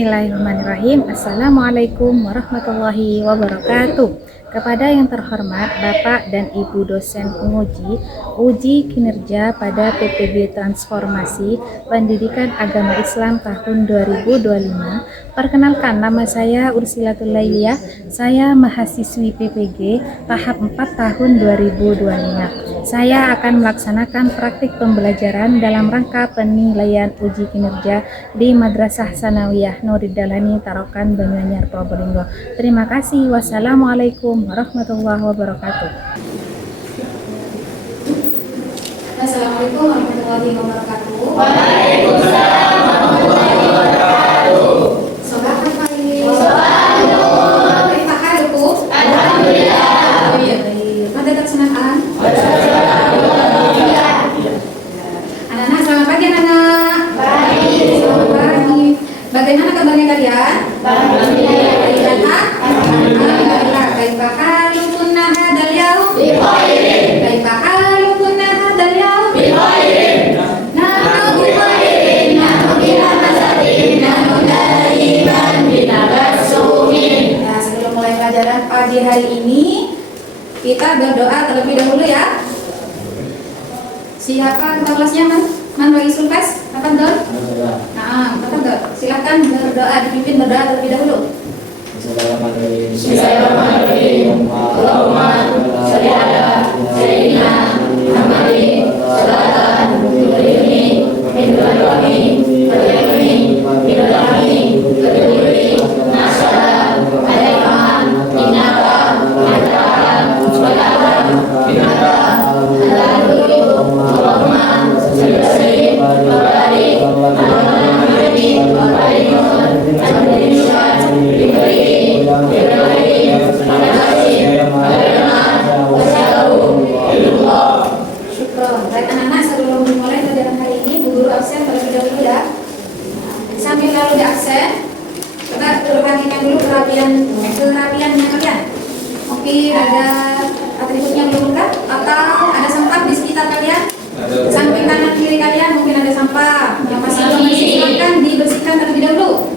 Bismillahirrahmanirrahim. Assalamualaikum warahmatullahi wabarakatuh. Kepada yang terhormat Bapak dan Ibu dosen penguji uji kinerja pada PPG Transformasi Pendidikan Agama Islam tahun 2025. Perkenalkan, nama saya Ursilatul Lailiyah. Saya mahasiswi PPG tahap 4 tahun 2025. Saya akan melaksanakan praktik pembelajaran dalam rangka penilaian uji kinerja di Madrasah Sanawiyah Nuridalani Tarokan Banyuanyar Probolinggo. Terima kasih. Wassalamualaikum warahmatullahi wabarakatuh. Assalamualaikum warahmatullahi wabarakatuh. Waalaikumsalam warahmatullahi wabarakatuh. Sobat apa ini? Sobat. Kaifa halukum? Alhamdulillah. Oh iya, baik. Pada tersenaan? Anak-anak, selamat pagi anak-anak. Baik. Selamat pagi. Bagaimana kabarnya kalian? Alhamdulillah. Baik anak? Alhamdulillah. Kaifa halukunna hadal yaum? Bi khairin. Kaifa halukunna hadal yaum? Bi khairin. Nahnu bi khairin. Nahnu bila masakin. Nahnu daiman bila bersumin. Nah, sebelum mulai pelajaran pagi hari ini, kita berdoa terlebih dahulu ya. Siapa ketua kelasnya, Man bagi Sulfes? Apa dong? Nah, apa dong? Silakan berdoa, dipimpin berdoa terlebih dahulu. Bismillahirrahmanirrahim. Allahumma sholli ala sayyidina Muhammadin sholatan tughni min du'a'i wa tughni min du'a'i wa tughni masyaallah alaika innaka antal wahhab innaka Allahumma sholli wa sallim wa barik ala Muhammadin wa alihi Syukron. Baik anak-anak, sebelum dimulai pelajaran hari ini, Bu Guru absen terlebih dahulu ya. Sambil lalu di absen, coba perhatikan dulu kerapiannya kalian. Mungkin ada atributnya belum lengkap atau ada sampah di sekitar kalian. Samping kanan kiri kalian mungkin ada sampah. Yang masih belum bersih silakan dibersihkan terlebih dahulu.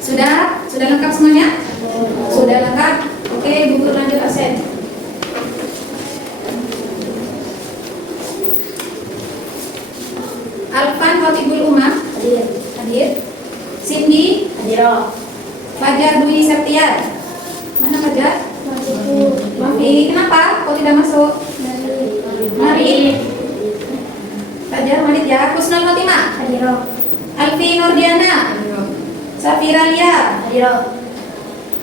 Sudah lengkap semuanya? Sudah lengkap. Oke, Bu Guru lanjut absen. Alfan Khotibul Umam hadir. Cindy Hadir. Fajar Dwi Septian. Mana Fajar? Mafi, kenapa kok tidak masuk? Mari. Fajar Manit ya. Husnul Khotimah. Hadir. Alfi Nurdiana. Safira Lia. Hadir.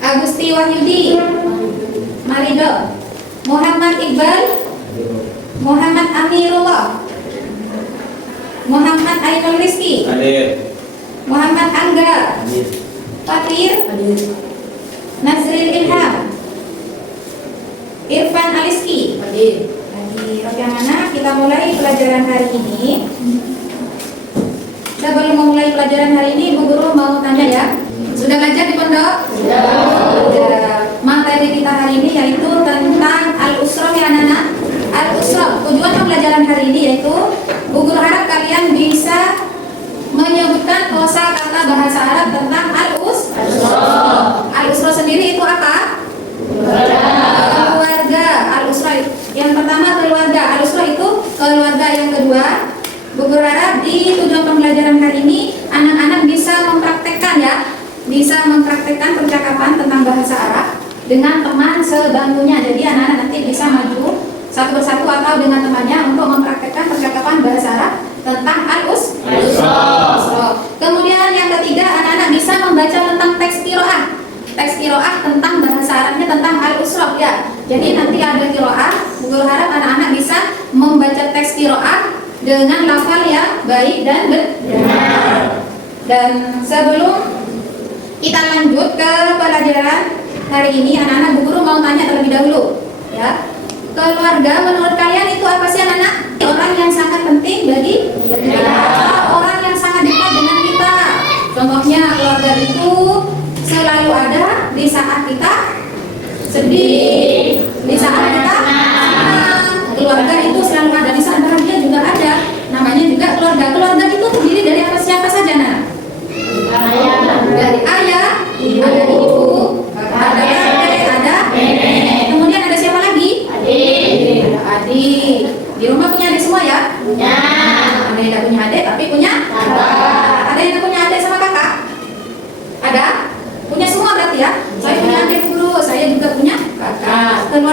Agusti Wahyudi. Marido. Muhammad Iqbal. Muhammad Amirullah. Muhammad Ainul Rizki. Hadir. Muhammad Angga. Hadir. Fatir. Hadir. Nazril Ilham. Irfan Aliski. Hadir. Oke anak-anak, kita mulai pelajaran hari ini. Sebelum memulai pelajaran hari ini, Bu Guru mau tanya ya. Sudah belajar di pondok? Sudah. Materi kita hari ini yaitu tentang Al-Usrah ya anak-anak. Al-Usrah. Tujuan pembelajaran hari ini yaitu Bu Guru harap kalian bisa menyebutkan kosakata bahasa Arab tentang Al-Usrah. Al-Usrah sendiri itu apa? Keluarga. Al-Usrah yang pertama keluarga. Al-Usrah itu keluarga. Yang kedua, Bu Guru harap di tujuan pembelajaran hari ini anak-anak bisa mempraktekkan ya, bisa mempraktekkan percakapan tentang bahasa Arab dengan teman sebangkunya. Jadi anak-anak nanti bisa maju satu persatu atau dengan temannya untuk mempraktekkan percakapan bahasa Arab tentang Al-Usrah. Kemudian yang ketiga, anak-anak bisa membaca tentang teks qiraah. Teks qiraah tentang bahasa Arabnya tentang Al-Usrah ya. Jadi nanti ada qiraah, Bu Guru harap anak-anak bisa membaca teks qiraah dengan lafal yang baik dan benar. Dan sebelum kita lanjut ke pelajaran hari ini, anak-anak, Bu Guru mau tanya terlebih dahulu ya. Keluarga menurut kalian itu apa sih anak-anak? Orang yang sangat penting bagi kita, orang yang sangat dekat dengan kita. Contohnya keluarga itu selalu ada di saat kita sedih, di saat kita senang. Keluarga itu selalu ada di saat bahagia juga ada. Namanya juga keluarga. Keluarga itu terdiri dari apa siapa saja, Nak? Dari ayah,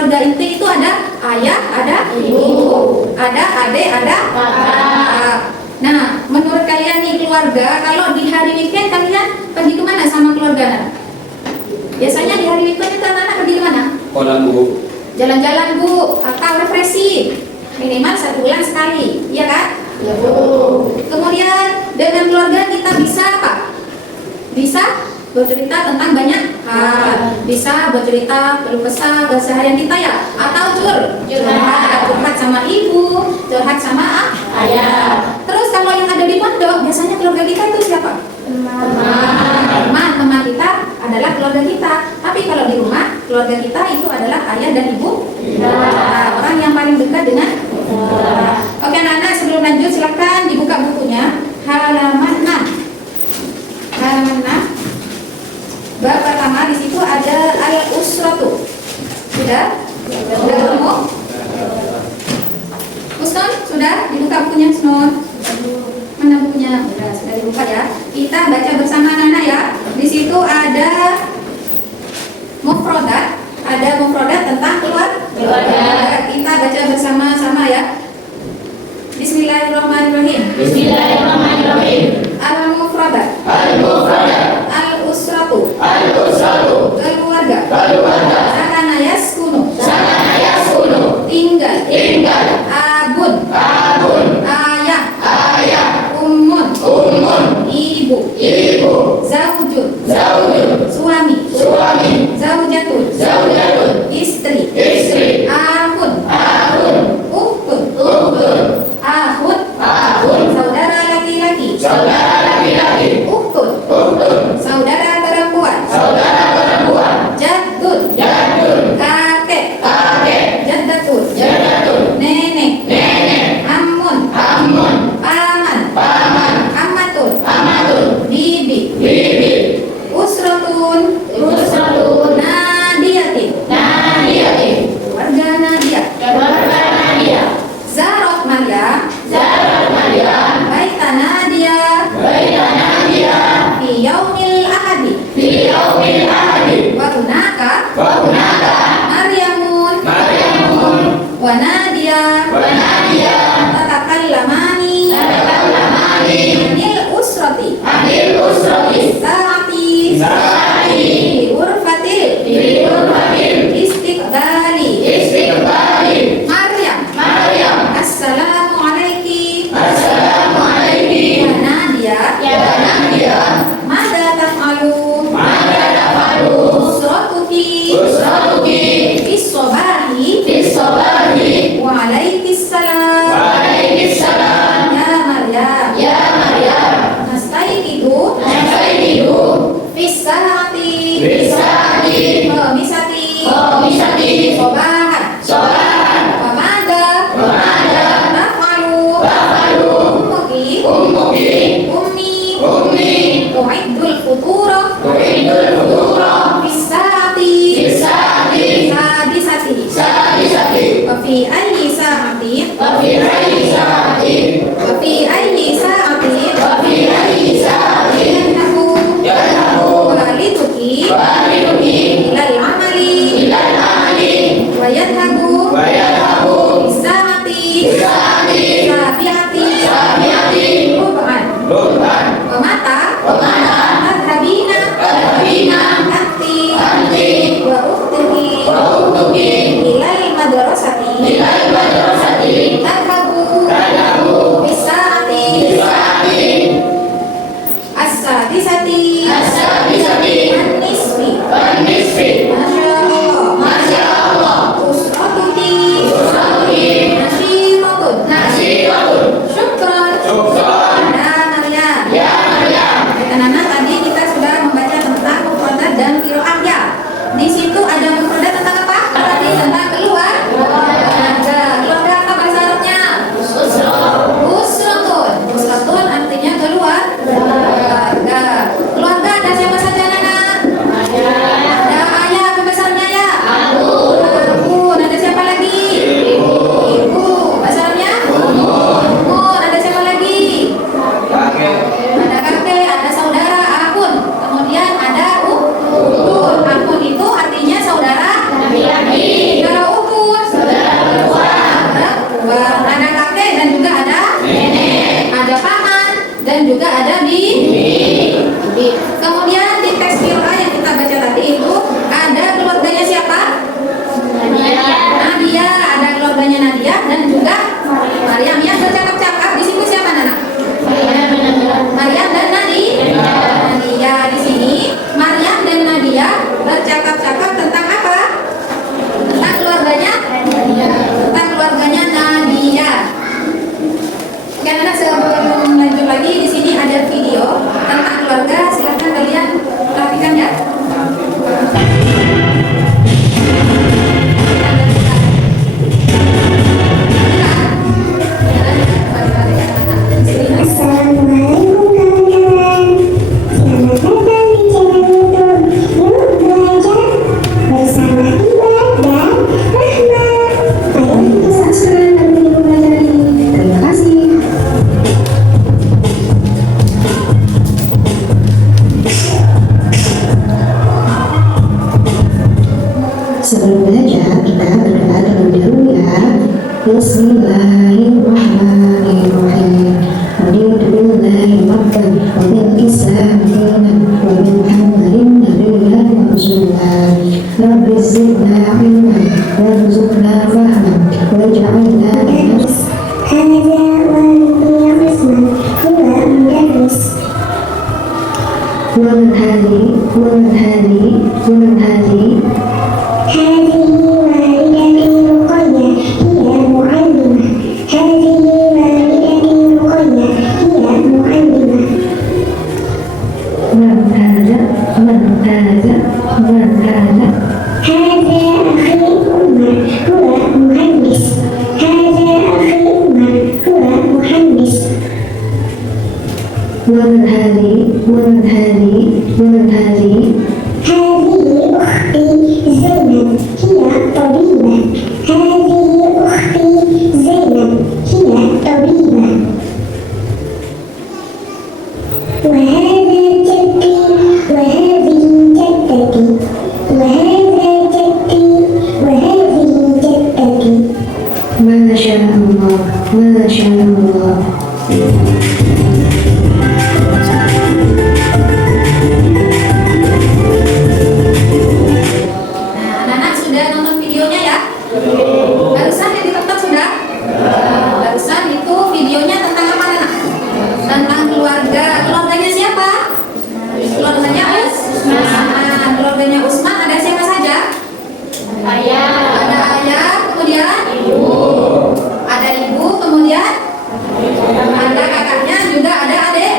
keluarga inti itu ada ayah, ada ibu, ada adik, ada kakak. Nah, menurut kalian nih keluarga, kalau di hari weekend kalian pergi kemana sama keluarga? Biasanya di hari weekend itu anak-anak pergi kemana? Kolam Bu. Jalan-jalan Bu, atau refreshing minimal 1 bulan sekali, iya kan? Ya Bu. Kemudian dengan keluarga kita bisa apa? Bisa bercerita tentang banyak hal, bisa bercerita keluh kesah keseharian kita ya, atau curhat sama ibu, curhat sama ayah. Terus kalau yang ada di pondok, biasanya keluarga kita itu siapa? Teman kita adalah keluarga kita. Tapi kalau di rumah, keluarga kita itu adalah ayah dan ibu, orang yang paling dekat dengan kita. Oke anak-anak, sebelum lanjut silakan dibuka bukunya halaman 6. Halaman 6. Bab pertama di situ ada al-usratu. Sudah? Sudah ketemu? Uston, sudah dibuka bukunya Uston? Mana bukunya? Sudah dibuka ya. Kita baca bersama anak-anak ya. Di situ ada mufradat, tentang keluarga. Kita baca bersama-sama ya. Bismillahirrahmanirrahim. Al-mufradat. Al-usratu. Keluarga. Sakana yaskunu. Tinggal. Abun. Ayah. Ummun. Ibu. Zaujun. Suami. Zaujatun. Istri. Ahun. Ukhtun. Ahun. Saudara laki-laki. Ukhtun. Saudara perempuan. Jaddun. Kakek. Jaddatun. Nenek. Ammun. Paman. Ammatun. Bibi. Usratun. Nadiyatin. Keluarga Nadia. Zarat Maryam. Baita Nadia. Fi yaumil ahadi. Wa hunaka. Maryamun. Wa Nadia. Tatakallamani. Anil usrati. Saati. Li urfatil. Istiqbali. Maryam. Assalamu alaiki. Ya Nadia. Mada taf'alu. Usratuki. Fissobahi. Wa alaikissalam. Ya Maryam. Nastaiqidu. Fissaati. Misati. Sobahan. Wa mada. Taf'alu. Ummi. Tu'iddul futura. Fissaati. Sadisati. Wa fi ayyi sa'atin. Yadhabu waliduki ilal amali bercakap-cakap tentang apa? Tentang keluarganya? Tentang keluarganya Nadia. Oke, anak sebelum lanjut lagi, di sini ada video tentang keluarga. Silahkan kalian perhatikan ya. Assalamualaikum kawan-kawan. Selamat datang di channel YouTube Yuk Belajar bersama Iba dan Rahmat. Ayo kita saksikan video belajar ini. Terima kasih. Sebelum belajar, kita berdoa terlebih dahulu ya. Bismillahirrahmanirrahim. Raditu billahi rabban wa bil islam dinan wa bi Muhammadin nabiyyan wa rasulan. Rabbi zidna ilman warzuqna fahman waj'alna minas hadza walidayya qisman huwa mudarris. ومن هذه هذه والدتي رقية هي معلمة. هذه والدتي رقية هي معلمة. من هذا هذا أخي عمر هو مهندس. هذا أخي عمر هو مهندس. ومن هذه هذه أختي زينب هي طبيبة. هذه أختي زينب هي طبيبة. وهذا جدي وهذه جدتي. وهذا جدي وهذه جدتي. ما شاء الله ما شاء الله. Anak-anak sudah nonton videonya ya? Barusan yang ditonton sudah? Barusan itu videonya tentang apa anak? Tentang keluarga. Keluarganya siapa? Keluarganya Usman. Keluarganya Usman ada siapa saja? Ayah. Ada ayah, kemudian ibu. Ada ibu, kemudian ada kakaknya, juga ada adik.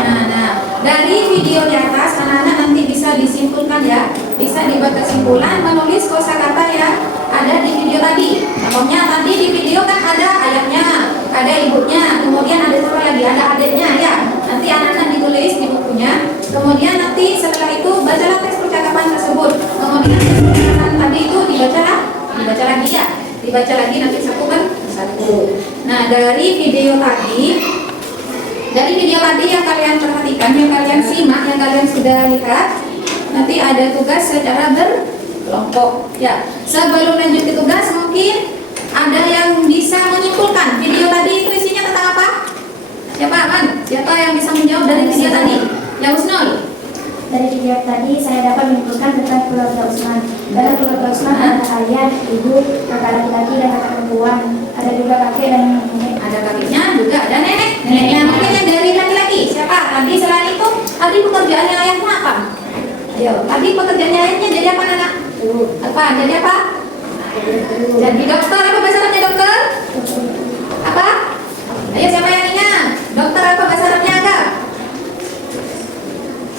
Nah, dari video di atas anak-anak nanti bisa disimpulkan ya, bisa dibuat kesimpulan menulis kosakata yang ada di video tadi. Contohnya tadi di video kan ada ayahnya, ada ibunya, kemudian ada siapa lagi? Ada adiknya ya. Nanti anak-anak ditulis di bukunya. Kemudian nanti setelah itu bacalah teks percakapan tersebut. Kemudian teks percakapan tadi itu dibaca lagi ya. Dibaca lagi nanti satu per satu. Nah, dari video tadi yang kalian perhatikan, yang kalian simak, yang kalian sudah lihat, nanti ada tugas secara berkelompok ya. Sebelum lanjut ke tugas, mungkin ada yang bisa menyimpulkan video tadi itu isinya tentang apa? Siapa Aman? Siapa yang bisa menjawab dari video tadi? Ya Husnul. Dari video tadi saya dapat menyimpulkan tentang keluarga Usman. Dalam keluarga Usman ada ayah, ibu, kakak laki-laki dan kakak perempuan. Ada juga kakek dan nenek. Ada kakeknya, juga ada nenek. Neneknya mungkin yang dari laki-laki. Siapa? Tadi selain itu, tadi pekerjaannya ayahnya apa? Ayo, tadi pekerjaannya ayahnya jadi apa anak? Apa? Jadi apa? Jadi dokter. Apa bahasa Arabnya dokter? Apa? Ayo siapa yang ingat? Dokter apa bahasa Arabnya agak?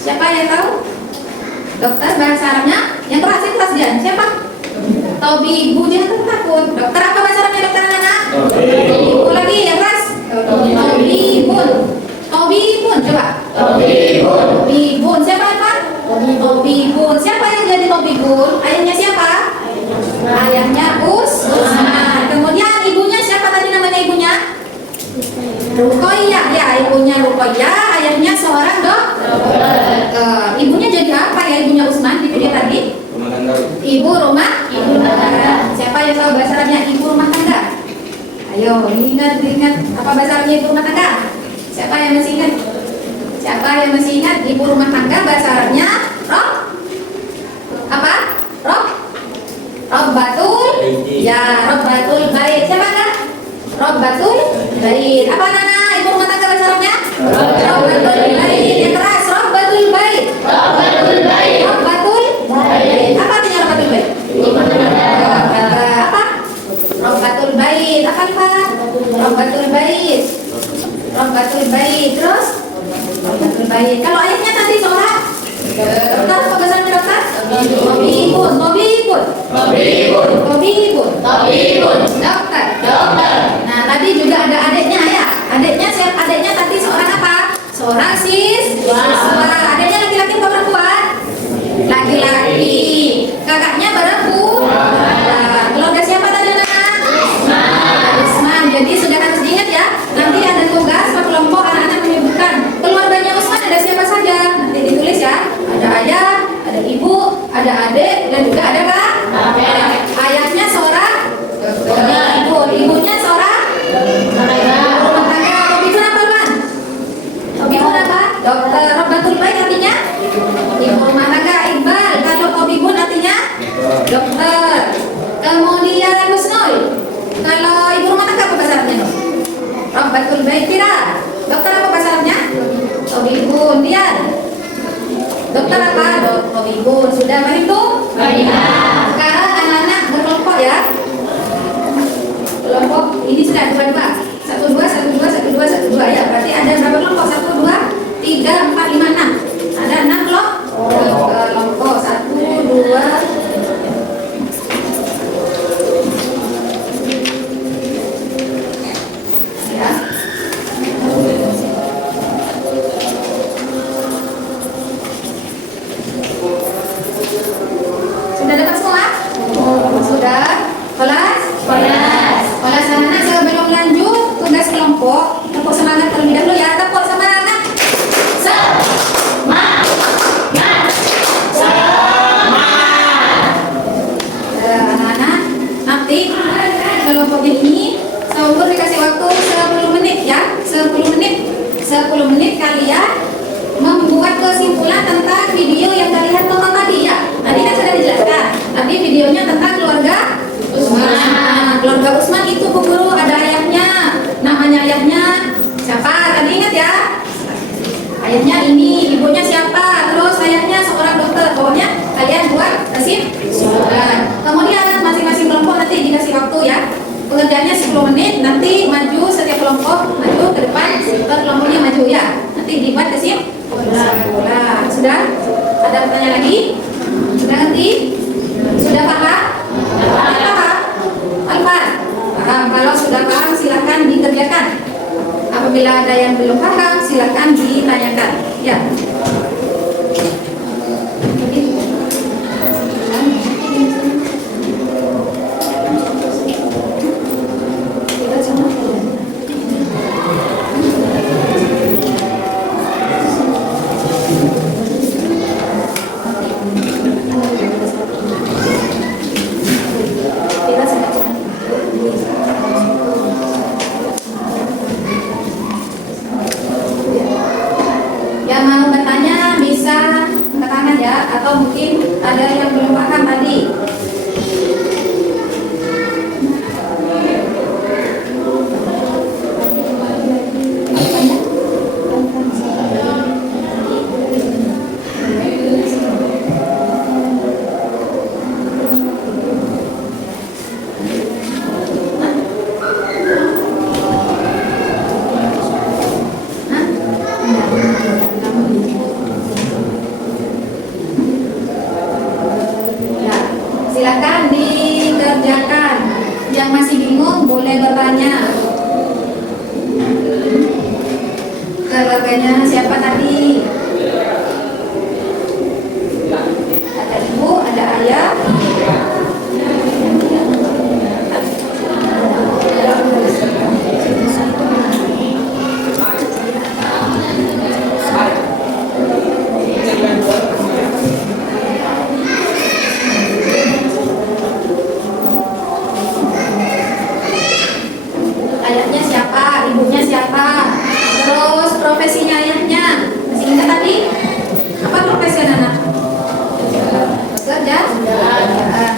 Siapa yang tahu? Dokter bahasa Arabnya? Yang keras Jan. Siapa? Tobibu, jangan takut. Dokter apa bahasa Arabnya dokter anak? Tobibu lagi yang keras. Tobibun. Tobibun coba. Tobibun. Siapa Irfan? Tobibun. Siapa yang jadi Tobibun? Ayahnya siapa? Ayahnya Usman. Kemudian ibunya siapa tadi namanya ibunya? Ruqayyah ya, ibunya Ruqayyah, ayahnya seorang dokter. Ibunya jadi apa ya ibunya Usman di video tadi? Ibu rumah tangga. Siapa yang tahu bahasa Arabnya ibu rumah tangga? Ayo ingat apa bahasa Arabnya ibu rumah tangga? Siapa yang masih ingat? Siapa yang masih ingat ibu rumah tangga bahasa Arabnya? Apa? Robbatul. Ya, Robbatul bait. Siapa kan? Robbatul bait. Apa nana ibu rumah tangga bahasa Arabnya? Robbatul bait. Yang keras, Robbatul bait. Robbatul Tabibun. Dokter. Nah, tadi juga ada adiknya ya. Adiknya siapa? Adiknya tadi seorang apa? Seorang siswa. Adiknya laki-laki atau perempuan? Laki-laki. Kakaknya perempuan. Keluarga siapa tadi anak-anak? Usman. Jadi sudah harus diingat ya. Nanti ada tugas per kelompok anak-anak menyebutkan keluarganya Usman ada siapa saja. Nanti ditulis ya. Ada ayah, ada ibu, ada adik, dan juga ada kak. Ayahnya seorang ibunya seorang rumah tangga. Tabibun apa Luan? Tabibun apa? Dokter. Robbatul Bait artinya ibu rumah tangga. Iqbal, kalau tabibun artinya dokter. Kemudian Husnul, kalau ibu rumah tangga apa bahasa Arabnya? Robbatul Bait. Kira dokter apa bahasa Arabnya? Tabibun. Dian, dokter apa? Tabibun. Sudah berhitung? Sekarang anak-anak berkelompok ya. Kelompok ini sudah dua-dua. 1, 2, 1, 2, 1, 2, 1, 2 ya. Berarti ada berapa kelompok? 1, 2, 3, 4, 5, 6. Ada 6 kelompok. 1, 2, ya. Sudah dapat semua? Sudah? Kelas anak-anak sebelum lanjut tugas kelompok, tepuk semangat terlebih dahulu ya. Tepuk semangat. Anak-anak nanti kelompoknya ini sahur dikasih waktu 10 menit ya. 10 menit kalian membuat kesimpulan tentang video yang kalian tonton tadi ya. Tadi kan sudah dijelaskan, tapi videonya tentang keluarga Usman. Keluarga Usman itu Bu Guru ada ayahnya, namanya ayahnya siapa? Tadi ingat ya? Ayahnya ini, ibunya siapa? Terus ayahnya seorang dokter. Pokoknya kalian buat kesimpulan. Kemudian masing-masing kelompok nanti dikasih waktu ya. Pengerjaannya 10 menit, nanti maju setiap kelompok maju ke depan, kelompoknya maju ya. Nanti dibuat kesimpulan. Sudah? Ada pertanyaan lagi? Sudah ngerti? Sudah paham? Paham? Kalau sudah paham silakan dikerjakan. Apabila ada yang belum paham silakan ditanyakan. Ya. Yang mau bertanya bisa angkat tangan ya, atau mungkin ada yang belum paham tadi. Ya, silakan dikerjakan. Yang masih bingung boleh bertanya. Keluarganya siapa tadi? Ada ibu, ada ayah. Ayahnya siapa, ibunya siapa, terus profesinya ayahnya. Masih ingat tadi? Apa profesi anak? Bekerja?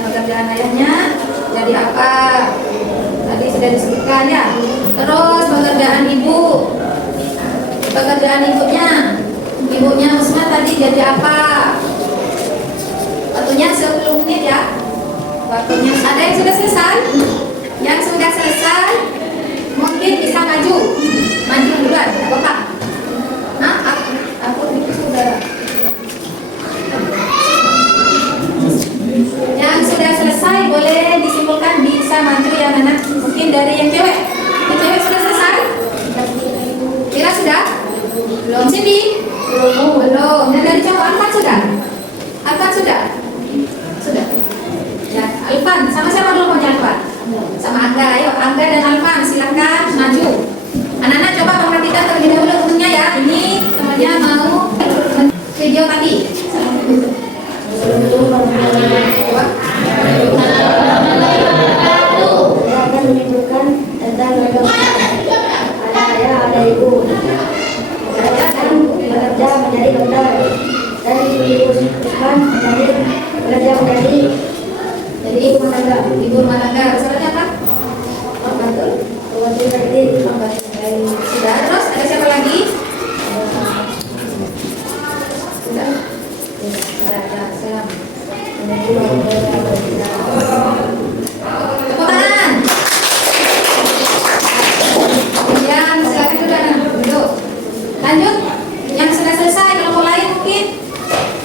Pekerjaan ayahnya jadi apa? Tadi sudah disebutkan ya. Terus pekerjaan ibu. Pekerjaan ibunya Usman tadi jadi apa? Waktunya 10 menit ya. Waktunya ada yang sudah selesai? Yang sudah selesai mungkin bisa maju duluan, tidak apa-apa. Nah, aku itu sudah. dari yang cewek. Yang cewek sudah selesai? Kira sudah? Belum. Cindy? Belum. Dan dari cowok Alvan sudah? Alvan sudah? Sudah. Ya, Alvan. Sama siapa dulu maunya Alvan? Sama Angga. Ayo, Angga dan Alvan silahkan maju. Anak-anak coba perhatikan terlebih dahulu temennya ya. Ini temannya mau video tadi. akan menunjukkan tentang ada ayah, ada ibu. Saya akan bekerja menjadi dokter dan ibu Usman bekerja menjadi Jadi ibu rumah tangga. Pesannya apa? pembantu kredit. Sudah. Terus ada siapa lagi? Sudah. Tepuk tangan. Kemudian silakan duduk anak. Duduk. Lanjut. Yang sudah selesai kelompok lain mungkin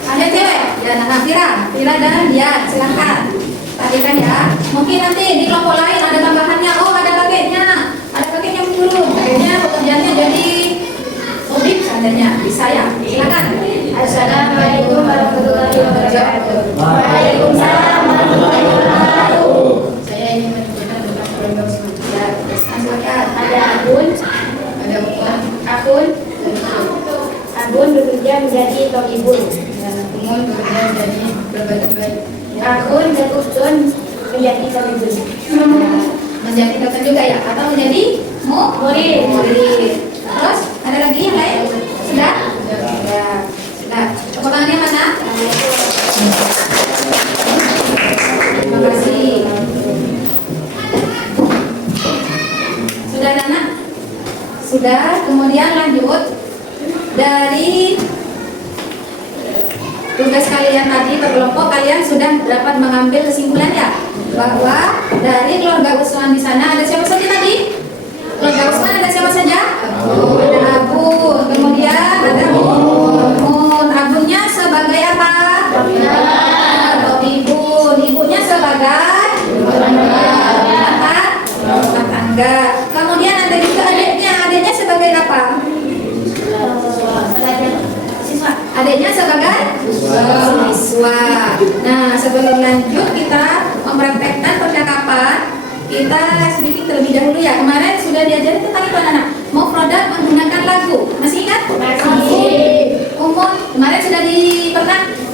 ada cewek. Ya, Fira dan Dian silakan. Tadikan ya. Mungkin nanti di kelompok lain ada tambahannya. Oh, ada kakeknya. Ada kakeknya guru. Kakeknya pekerjaannya jadi audit seandainya. Bisa ya. Silakan. Assalamualaikum warahmatullahi wabarakatuh. Waalaikumsalam warahmatullahi wabarakatuh. Saya ingin menunjukkan tentang program ya, silakan. Ada Abun, Ada bukan Abun bekerja menjadi tokibun. dan umum kemudian jadi berbagai Akun dan Usun menjadi tokibun. menjadi dokter juga ya atau menjadi murid. Terus ada lagi yang lain? Sudah? Ya. Sudah. Tepuk tangannya mana? Terima kasih. Sudah anak? Sudah. Kemudian lanjut dari tugas kalian tadi berkelompok, kalian sudah dapat mengambil kesimpulan ya bahwa dari keluarga Usman di sana ada siapa saja tadi? Keluarga Usman ada siapa saja? Ada Abun, kemudian ada Mun. Abunnya sebagai apa? Atau ibunya sebagai rumah tangga. Kemudian ada juga adiknya sebagai apa? Adiknya sebagai siswa. Nah, sebelum lanjut kita mempraktekkan percakapan, kita sedikit terlebih dahulu ya. Kemarin sudah diajari tentang itu anak-anak. Mufradat menggunakan lagu. Masih ingat? Umum. Kemarin sudah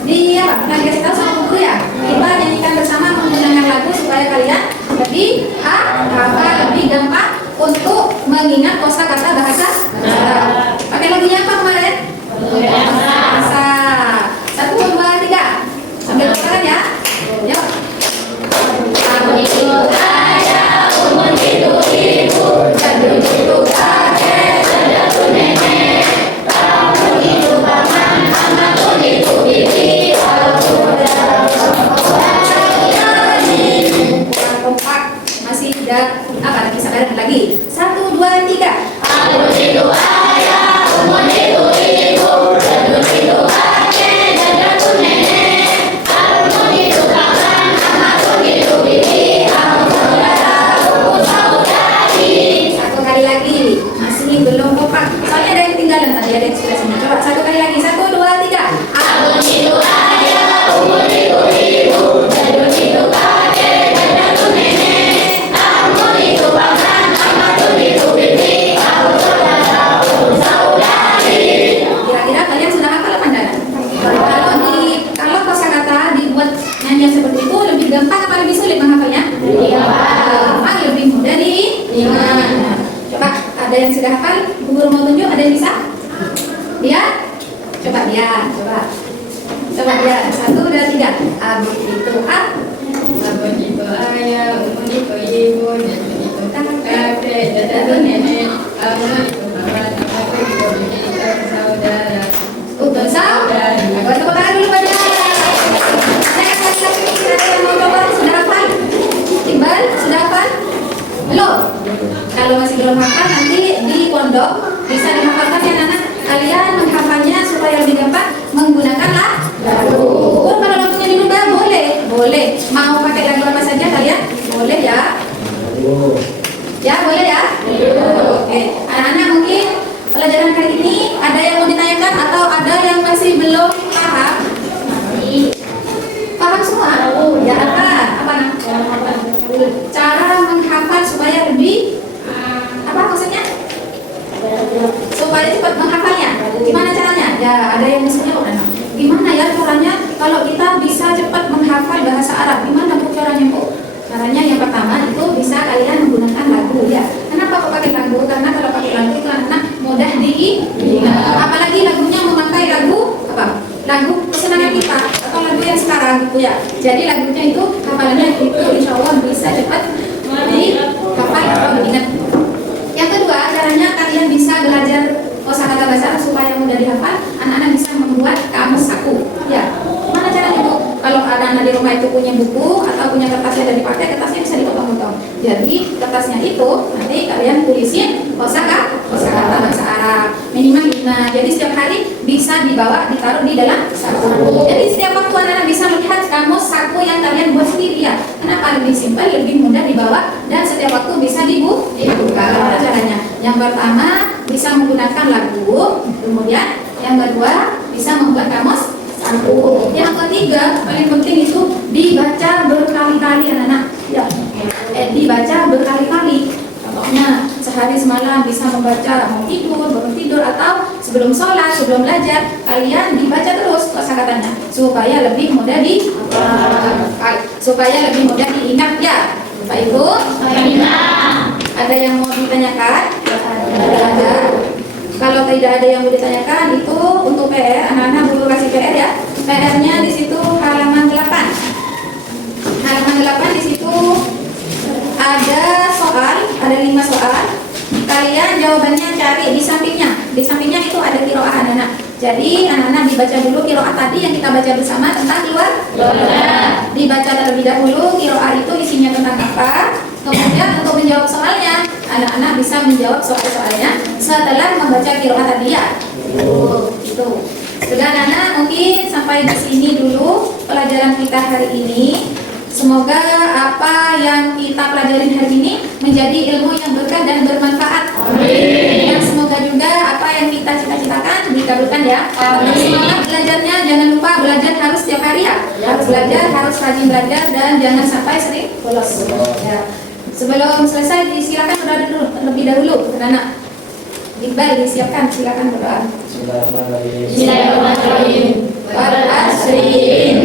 pernah dikasih tahu sama guru ya. Kita nyanyikan bersama menggunakan lagu supaya kalian lebih lebih gampang untuk mengingat kosakata bahasa Arab. Pakai lagunya apa kemarin? Bahasa. 1, 2, 3. Sambil berjalan ya. Yuk. Abun itu ayah, Umun itu ibu, Jadun itu kakek, Jadun nenek. Amun itu paman, Amatun itu bibi, Alatun dalam kurang kompak. Masih ada apa lagi? Sabar lagi. 1, 2, 3. Abun itu ayah, Umun itu ibu, Jadun itu kakek, Jadun nenek. Amun itu paman, Amatun itu bibi, Alatun dalam saudari. Satu kali lagi. Masih belum kompak. Soalnya ada yang ketinggalan tadi, ada yang sudah sini. Coba satu kali lagi. 1, 2, 3. Abun itu ayah, Umun itu ibu, Jadun itu kakek, Jadun nenek. Amun itu paman, Amatun itu bibi, Alatun dalam saudari. Kira-kira kalian sudah hafal apa enggak? Kalau kosakata dibuat nyanyian seperti itu lebih gampang apa lebih sulit menghafalnya? Gampang, lebih mudah Nah, coba ada yang sudah hafal? Guru mau tunjuk, ada yang bisa? Dia? Coba dia, coba dia. 1, 2, 3. Abun itu Abun itu ayah, Umun itu ibu, Jadun itu kakek, Jadun nenek. Amun itu paman, Amatun itu bibi, Alatun saudara. Untuk saudari. Buat tepuk tangan dulu pada. Saya lagi ada yang mau coba sudah hafal? Iqbal sudah hafal? Belum? Kalau masih belum hafal nanti di pondok bisa dihafalkan ya anak. Kalian menghafalnya supaya lebih gampang menggunakan lagu. Kalau lagunya dirubah boleh. Mau pakai lagu apa saja kalian? Boleh ya. kalau kita bisa cepat menghafal bahasa Arab, gimana Bu caranya Bu? Caranya yang pertama itu bisa kalian menggunakan lagu ya. Kenapa kok pakai lagu? Karena kalau pakai lagu itu anak mudah diingat. Apalagi lagunya memakai lagu apa? Lagu kesenangan kita atau lagu yang sekarang gitu ya. Jadi lagunya itu hafalannya itu insya Allah bisa cepat dihafal atau diingat. Yang kedua, caranya kalian bisa belajar kosakata bahasa Arab supaya mudah dihafal. Anak-anak bisa membuat kamus saku. Ya, mana caranya Bu? Kalau anak-anak di rumah itu punya buku atau punya kertas yang sudah dipakai, kertasnya bisa dipotong-potong. Jadi kertasnya itu nanti kalian tulisin kosakata bahasa Arab minimal 5. Jadi setiap hari bisa dibawa ditaruh di dalam saku. Jadi setiap waktu anak-anak bisa melihat kamus saku yang kalian buat sendiri ya. Kenapa lebih simpel, lebih mudah dibawa dan setiap waktu bisa dibuka. Bagaimana caranya? Yang pertama bisa menggunakan lagu, kemudian yang kedua bisa membuat kamus saku. Yang ketiga paling penting itu dibaca berkali-kali anak-anak. Ya, dibaca berkali-kali. Contohnya sehari semalam bisa membaca mau tidur, bangun tidur atau sebelum sholat, sebelum belajar kalian dibaca terus kosakatanya supaya lebih mudah diingat ya. Bapak Ibu, ada yang mau ditanyakan? Ada. Kalau tidak ada yang mau ditanyakan itu untuk PR, anak-anak dulu kasih PR ya. PR-nya di situ halaman 8. Halaman 8 di situ ada soal, ada 5 soal. Kalian jawabannya cari di sampingnya. Di sampingnya itu ada qiraah anak-anak. Jadi anak-anak dibaca dulu qiraah tadi yang kita baca bersama tentang keluarga. Dibaca terlebih dahulu qiraah itu isinya tentang apa. Kemudian untuk menjawab soalnya, anak-anak bisa menjawab soal-soalnya setelah membaca qiraah tadi ya. Itu. Sudah anak-anak mungkin sampai di sini dulu pelajaran kita hari ini. Semoga apa yang kita pelajarin hari ini menjadi ilmu yang berkah dan bermanfaat. Amin. Dan semoga juga apa yang kita cita-citakan dikabulkan ya. Semangat belajarnya, jangan lupa belajar harus setiap hari ya. Harus belajar, harus rajin belajar dan jangan sampai sering bolos. Ya. Sebelum selesai disilakan berdoa dulu terlebih dahulu anak-anak. Iqbal disiapkan, silakan berdoa. Bismillahirrahmanirrahim. Bismillahirrahmanirrahim. Wal asri